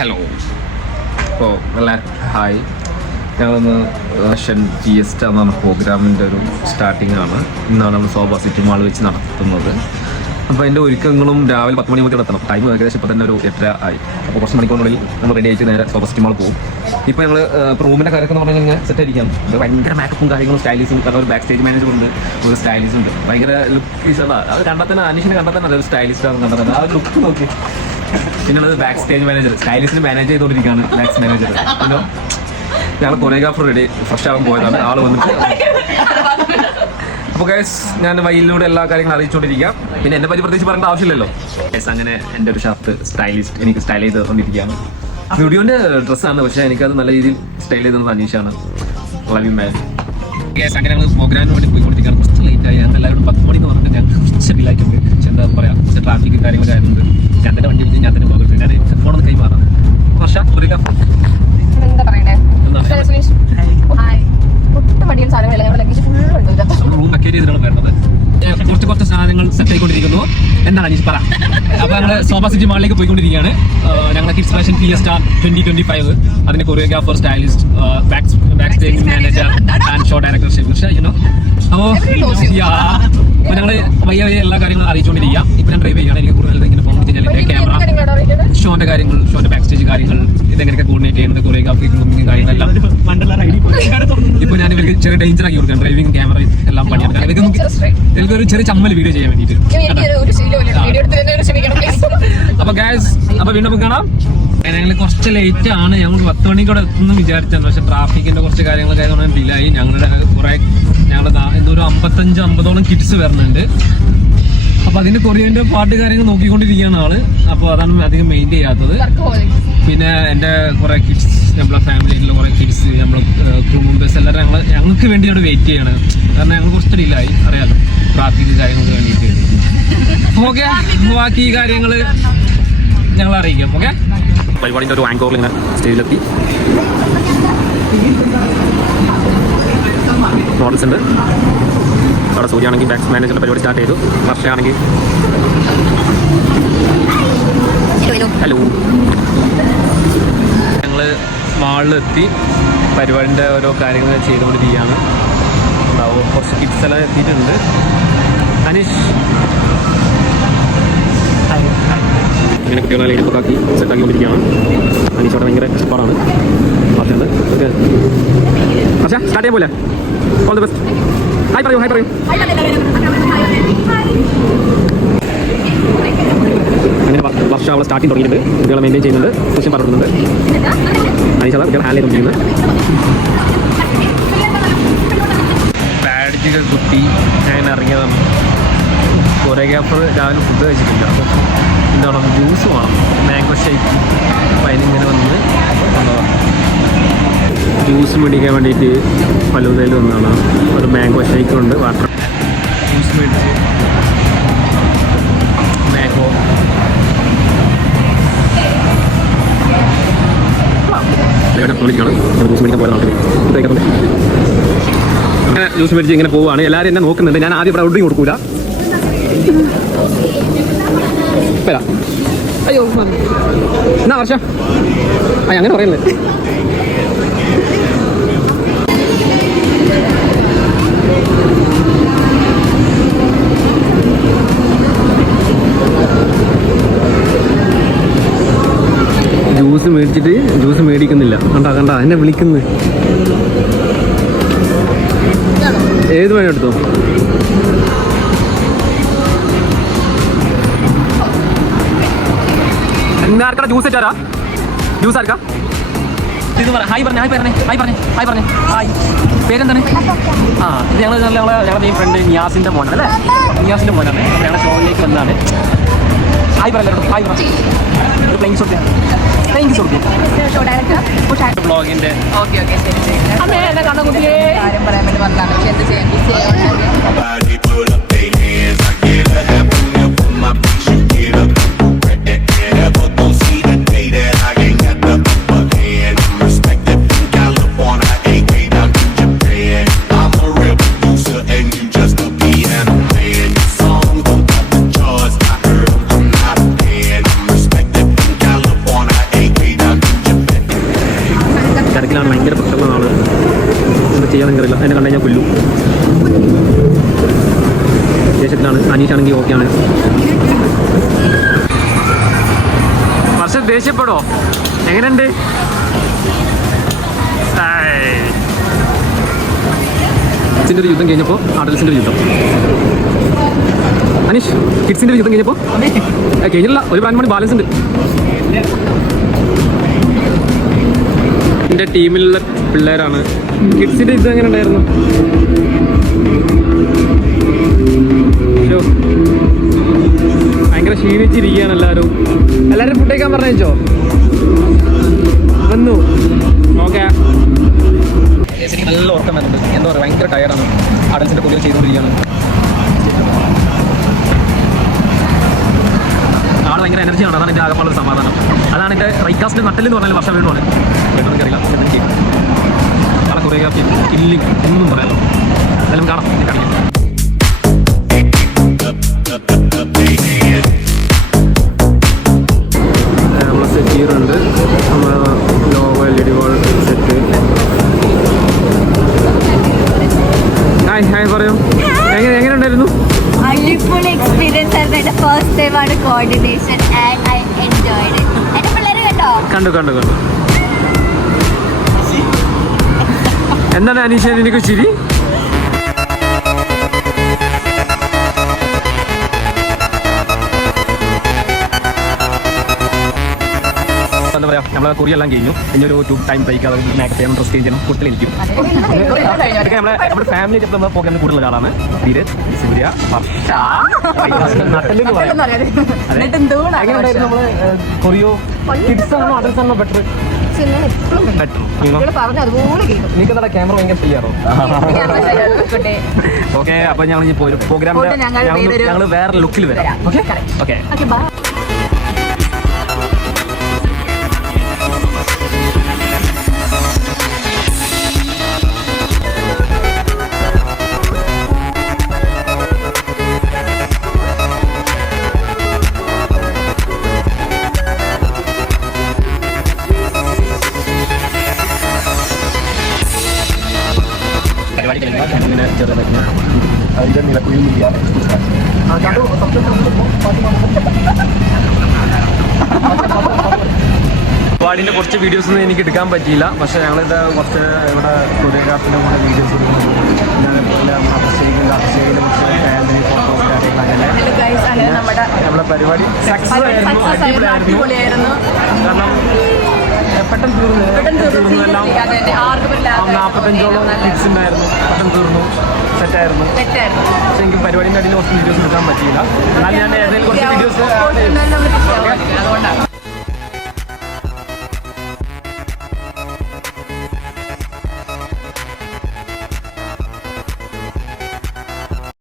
Hello. അപ്പോൾ നല്ല hi. ഞങ്ങളൊന്ന് GST എന്ന് പറഞ്ഞ പ്രോഗ്രാമിൻ്റെ ഒരു സ്റ്റാർട്ടിംഗ് ആണ്. ഇന്നാണ് നമ്മൾ സോബ സിറ്റി മാൾ വെച്ച് നടത്തുന്നത്. അപ്പോൾ അതിൻ്റെ ഒരുക്കങ്ങളും രാവിലെ 10 മണി മുതൽ നടത്തണം. ടൈം ഏകദേശം ഇപ്പോൾ തന്നെ ഒരു 8:30 ആയി. അപ്പോൾ കുറച്ച് മണിക്കൂറിനുള്ളിൽ നമ്മൾ റെഡി ആയിട്ട് നേരെ സോബ സിറ്റി മാൾ പോകും. ഇപ്പോൾ ഞങ്ങൾ ഇപ്പോൾ റൂമിൻ്റെ കാര്യമൊക്കെ എന്ന് പറഞ്ഞാൽ ഇങ്ങനെ സെറ്റ് ആയിരിക്കാം. ഭയങ്കര മേക്കപ്പും കാര്യങ്ങളും സ്റ്റൈലിസും. കാരണം ഒരു ബാക്ക് സ്റ്റേജ് മാനേജർ ഉണ്ട്, ഒരു സ്റ്റൈലിസ്റ്റ് ഉണ്ട്. ഭയങ്കര ലുക്ക് അത് കണ്ടാൽ തന്നെ അനീഷിനെ കണ്ടാൽ തന്നെ അതൊരു സ്റ്റൈലിസ്റ്റാണെന്ന് കണ്ടാൽ തന്നെ ആ ഒരു ലുക്ക് നോക്കി. പിന്നുള്ളത് ബാക്ക് സ്റ്റേജ് മാനേജർ, സ്റ്റൈലിസ്റ്റിന് മാനേജ് ചെയ്തുകൊണ്ടിരിക്കുകയാണ് ബാക്ക് മാനേജർ. പിന്നെ ഞങ്ങൾ കൊറിയോഗ്രാഫർ റെഡി ഫ്രഷ് ആവാൻ പോയതാണ്. ആൾ വന്നിട്ട് അപ്പോൾ ഗൈസ് ഞാൻ വഴിയിലൂടെ എല്ലാ കാര്യങ്ങളും അറിയിച്ചുകൊണ്ടിരിക്കാം. പിന്നെ എന്നെ പറ്റി പ്രത്യേകിച്ച് പറയേണ്ട ആവശ്യമില്ലല്ലോ. ഗൈസ് അങ്ങനെ എൻ്റെ ഒരു ഷർട്ട് സ്റ്റൈലിസ്റ്റ് എനിക്ക് സ്റ്റൈൽ ചെയ്തുകൊണ്ടിരിക്കുകയാണ്. സ്റ്റുഡിയോൻ്റെ ഡ്രസ്സാണ്, പക്ഷേ എനിക്കത് നല്ല രീതിയിൽ സ്റ്റൈൽ ചെയ്തത് അനീഷാണ്. Love you man. ഗൈസ് അങ്ങനെ ഞങ്ങൾ പ്രോഗ്രാമിന് വേണ്ടി പോയിക്കൊണ്ടിരിക്കുകയാണ്. കുറച്ച് ലേറ്റായി. ഞങ്ങൾ എല്ലാവരും 10 മണി എന്ന് പറഞ്ഞിട്ട് ഞങ്ങൾക്ക് കുറച്ച് ഡിലായിട്ടുണ്ട്. പക്ഷെ എന്താ പറയുക, കുറച്ച് ട്രാഫിക്കും കാര്യങ്ങളൊക്കെ ആയതുകൊണ്ട് ഞാൻ തന്നെ വണ്ടി വിളിച്ച് ഞാൻ തന്നെ പോകട്ടെ. ഞാൻ ഫോണൊന്ന് കൈമാറാം. വർഷ എന്താ പറയണ്ടേ, റൂം വെക്കേറ്റ് ചെയ്തിട്ടാണ് വരുന്നത്. കുറച്ച് സാധനങ്ങൾ സെറ്റ് ആയിക്കൊണ്ടിരിക്കുന്നു. എന്താണ് അനീഷ് പറ. അപ്പോൾ ഞങ്ങൾ സോബ സിറ്റി മാളിലേക്ക് പോയിക്കൊണ്ടിരിക്കുകയാണ്. ഞങ്ങളുടെ കിഡ്സ് ഫാഷൻ Fiesta 2025 അതിന്റെ choreographer, stylist, back stage manager and show director Shibusha. അപ്പോൾ ഞങ്ങൾ വയ്യ എല്ലാ കാര്യങ്ങളും അറിയിച്ചുകൊണ്ടിരിക്കുക. ഇപ്പം ഞാൻ ഡ്രൈവ് ചെയ്യുകയാണ്. എനിക്ക് കൂടുതൽ ഇങ്ങനെ ഫോൺ വെച്ച് കഴിഞ്ഞാൽ ക്യാമറ, ഷോന്റെ കാര്യങ്ങൾ, ഷോന്റെ ബാക്ക് സ്റ്റേജ് കാര്യങ്ങൾ, ഇതെങ്ങനെയൊക്കെ കോർഡിനേറ്റ് ചെയ്യുന്നത്, കൊറിയോഗ്രാഫി കാര്യങ്ങളെല്ലാം ഇപ്പോൾ ഞാൻ ഇവർക്ക് ചെറിയ ഡേഞ്ചർ ആക്കി കൊടുക്കാം. ഡ്രൈവിംഗ്, ക്യാമറ എല്ലാം പണിയാണ്. എനിക്ക് ഒരു ചെറിയ ചമ്മൽ വീഡിയോ ചെയ്യാൻ വേണ്ടിയിട്ട്. അപ്പോൾ ഗൈസ്, അപ്പോൾ വീണ്ടും കാണാം. ഞങ്ങൾ കുറച്ച് ലേറ്റ് ആണ്. ഞങ്ങൾ 10 മണിക്കൂടെ എത്തുമെന്ന് വിചാരിച്ചാണ്. പക്ഷെ ട്രാഫിക്കിന്റെ കുറച്ച് കാര്യങ്ങളൊക്കെ ആയതുകൊണ്ട് ഡിലേ ആയി. ഞങ്ങളുടെ എന്തോ 55-50ഓളം കിഡ്സ് വരുന്നുണ്ട്. അപ്പൊ അതിന് കൊറിയന്റെ പാട്ട് കാര്യങ്ങൾ നോക്കിക്കൊണ്ടിരിക്കുകയാണ് ആള്. അപ്പോൾ അതാണ് അധികം മെയിൻറ്റെയിൻ ചെയ്യാത്തത്. പിന്നെ എൻ്റെ കുറെ കിഡ്സ്, നമ്മളെ ഫാമിലിയിലുള്ള കുറെ കിഡ്സ്, നമ്മളെ ക്രൂ മെമ്പേഴ്സ് എല്ലാവരും ഞങ്ങൾക്ക് വേണ്ടി അവിടെ വെയിറ്റ് ചെയ്യാണ്. കാരണം ഞങ്ങൾ കുറച്ച് ഡിലായി, അറിയാലോ, ട്രാഫിക് കാര്യങ്ങൾക്ക് വേണ്ടിയിട്ട്. ഓക്കെ, ബാക്കി കാര്യങ്ങൾ ഞങ്ങൾ അറിയിക്കാം. ഓക്കെ, പരിപാടിൻ്റെ ഒരു ആങ്കോറിൽ ഇങ്ങനെ സ്റ്റേജിലെത്തി. മോഡൽസ് ഉണ്ട് അവിടെ. സൂര്യാണെങ്കിൽ ബാക്ക് മാനേജറിൻ്റെ പരിപാടി സ്റ്റാർട്ട് ചെയ്തു. വർഷയാണെങ്കിൽ ഹലോ. ഞങ്ങൾ മാളിലെത്തി പരിപാടിൻ്റെ ഓരോ കാര്യങ്ങൾ ചെയ്തുകൊണ്ടിരിക്കുകയാണ്. ഉണ്ടാവും കുറച്ച് കിഡ്സ് എല്ലാം എത്തിയിട്ടുണ്ട്. അനീഷ് അങ്ങനെ കുട്ടികളെ ലൈനൊക്കെ ആക്കി സെറ്റാക്കിക്കൊണ്ടിരിക്കുകയാണ്. അനീഷോടെ ഭയങ്കര കഷ്ടപ്പാടാണ്. പക്ഷേ പക്ഷേ സ്റ്റാർട്ട് ചെയ്യാൻ പോലെ. All the best. ഹായ് പറയൂ, ഹായ് പറയൂ. അങ്ങനെ വർഷം അവളെ സ്റ്റാർട്ടിങ് തുടങ്ങിയിട്ടുണ്ട്. കുട്ടികളെ മെയിൻറ്റെയിൻ ചെയ്യുന്നുണ്ട്, ക്വസ്റ്റ്യൻ പറഞ്ഞിട്ടുണ്ട്. അനീഷാദ കുട്ടികളെ ഹാൻഡിൽ ചെയ്തുകൊണ്ടിരിക്കുന്നത്. ബാഡ്ജുകൾ കുത്തി ഞാൻ ഇറങ്ങിയതാണ്. കൊറിയോഗ്രാഫർ രാവിലെ ഫുഡ് കഴിച്ചിട്ടില്ല. അപ്പോൾ എന്താണ്, ജ്യൂസ് വേണം, മാംഗോ ഷേക്ക്. അപ്പോൾ അതിനിങ്ങനെ വന്ന് ജ്യൂസ് മേടിക്കാൻ വേണ്ടിയിട്ട് ഫലൂദയിൽ വന്നതാണ്. ഒരു മാംഗോ ഷേക്കുണ്ട്, വാട്ടർ ജ്യൂസ് മേടിച്ച് മാംഗോ. വിളിക്കണം ജ്യൂസ് മേടിക്കാൻ പോലെ നാട്ടിൽ അങ്ങനെ ജ്യൂസ് മേടിച്ച് ഇങ്ങനെ പോവുകയാണ്. എല്ലാവരും എന്നെ നോക്കുന്നുണ്ട്. ഞാൻ ആദ്യം ഇവിടെ ഔട്ടിങ് കൊടുക്കൂല. അയ്യോ എന്നാ വർഷ അങ്ങനെ പറയല്ലേ. ജ്യൂസ് മേടിച്ചിട്ട് ജ്യൂസ് മേടിക്കുന്നില്ല. കണ്ട എന്നെ വിളിക്കുന്നു. ഏത് വേണം എടുത്തോ. ആർക്കാ ജ്യൂസ് ഇട്ടാരാ? ജ്യൂസ് ആർക്കാ? ഇത് പറ. ഹായ് പറഞ്ഞേ, ഹായ് പറഞ്ഞേ, ഹായ് പറഞ്ഞേ, ഹായ് പറഞ്ഞേ. ഹായ്, പേരെന്താണ്? ഇത് ഞങ്ങളുടെ ഈ ഫ്രണ്ട് നിയാസിൻ്റെ മോനാണ് അല്ലേ? നിയാസിൻ്റെ മോനാണ്. ഞങ്ങളുടെ ഷോയിലേക്ക് വന്നതാണ്. ഹായ് പറഞ്ഞല്ലോ, ഹായ് പറഞ്ഞു. ഒരു പ്ലെയിൻ ഷോട്ട് ബ്ലോഗിൻ്റെ കാര്യം പറയാൻ വേണ്ടി വന്നതാണ്. പക്ഷെ എന്ത് ചെയ്യാൻ കഴിക്കാണ്. പക്ഷെ ദേഷ്യപ്പെടോ? എങ്ങനെയുണ്ട്? കിഡ്സിൻ്റെ ഒരു യുദ്ധം കഴിഞ്ഞപ്പോൾ അഡൽസിൻ്റെ ഒരു യുദ്ധം. അനീഷ്, കിഡ്സിൻ്റെ ഒരു യുദ്ധം കഴിഞ്ഞപ്പോൾ കഴിഞ്ഞില്ല, ഒരു ബ്രാൻഡ് മണി ബാലൻസ് ഉണ്ട്. എൻ്റെ ടീമിലുള്ള പിള്ളേരാണ്. കിഡ്സിൻ്റെ യുദ്ധം എങ്ങനെ ഉണ്ടായിരുന്നു? ഭയങ്കര ക്ഷീണിച്ചിരിക്കുകയാണ് എല്ലാവരും. എല്ലാവരും ഫുഡ് കഴിക്കാൻ പറഞ്ഞോ? വന്നു. ഓക്കെ. എനിക്ക് നല്ല ഉറക്കം വരുന്നുണ്ട്. എന്താ പറയുക, ഭയങ്കര ടയർഡാണ്. അഡൽസിൻ്റെ പുതിയ ചെയ്തുകൊണ്ടിരിക്കുകയാണ്. ആള് ഭയങ്കര എനർജിയാണ്. അതാണ് എൻ്റെ ആകെപ്പാടുള്ള സമാധാനം. അതാണ് എൻ്റെ റൈക്കാസ്റ്റ് നട്ടലെന്ന് പറഞ്ഞാൽ വർഷം വീണ്ടുമാണ്. കേട്ടൊന്നും അറിയില്ല. ആളെ കൊറിയോഗ്രാഫി കില്ലിങ് ഒന്നും പറയാമല്ലോ. എന്തായാലും കാണാം. കാണിക്കാം. നമ്മളെ സെറ്റീറുണ്ട്. നമ്മൾ ലോഗോ LED വാൾ സെറ്റ്. ഹായ് പറയൂ. എങ്ങനെ ഉണ്ടായിരുന്നു? അടിപൊളി എക്സ്പീരിയൻസ് ആയിരുന്നു. എൻ്റെ ഫസ്റ്റ് ടൈം ആണ് coordination and I enjoyed it. എൻ്റെ പിള്ളേര് കണ്ടോ? കണ്ടു. എന്താണ് അനീഷ എനിക്ക് ചിരി? എന്താ പറയാ, നമ്മളെ കുറിയെല്ലാം കഴിഞ്ഞു. ഇനിയൊരു 2 ടൈം ബ്രേക്ക്, അത് മാക്സ് ചെയ്യണം, ഡ്രസ് ചേഞ്ച് ചെയ്യണം, കുട്ടിലിരിക്കും. നമ്മുടെ ഫാമിലി ചിലപ്പോൾ നമ്മൾ പ്രോഗ്രാമിൽ കൂടുതൽ ആളാണ്. ധീരജ്, സൂര്യ, നട്ടലെന്ന് പറയാം. എങ്ങനെയുണ്ടായിരുന്നു നമ്മള് കൊറിയോ? കിഡ്സ് ആണോ അഡൽസ് ആണോ ബെറ്റർ? നീക്കെന്താ ക്യാമറ ഭയങ്കര ചെയ്യാറോ? ഓക്കെ, അപ്പൊ ഞങ്ങൾ ഇനി പോരും പ്രോഗ്രാമിന്റെ ഞങ്ങൾ വേറെ ലുക്കിൽ വരാം. ഓക്കെ. അതിന്റെ നിലക്കുയിൽ പരിപാടിൻ്റെ കുറച്ച് വീഡിയോസ് ഒന്നും എനിക്ക് എടുക്കാൻ പറ്റിയില്ല. പക്ഷേ ഞങ്ങളിത് കുറച്ച് ഇവിടെ കൊറിയോഗ്രാഫിൻ്റെ കൂടെ വീഡിയോസ് ഞാനിതുപോലെ അഭിഷേകിൻ്റെ ഫോട്ടോസ് കാര്യങ്ങൾ അങ്ങനെ നമ്മുടെ പരിപാടി സക്സസ് ആയിരുന്നു. കാരണം പെട്ടെന്ന് തീർന്നു. എല്ലാം 45ഓളം കിഡ്സ് ഉണ്ടായിരുന്നു. പെട്ടെന്ന് തീർന്നു. സെറ്റായിരുന്നു. പക്ഷേ എനിക്ക് പരിപാടിൻ്റെ അടിയിൽ കുറച്ച് വീഡിയോസ് എടുക്കാൻ പറ്റിയില്ല. എന്നാൽ ഞാൻ ഏതെങ്കിലും കുറച്ച് വീഡിയോസ്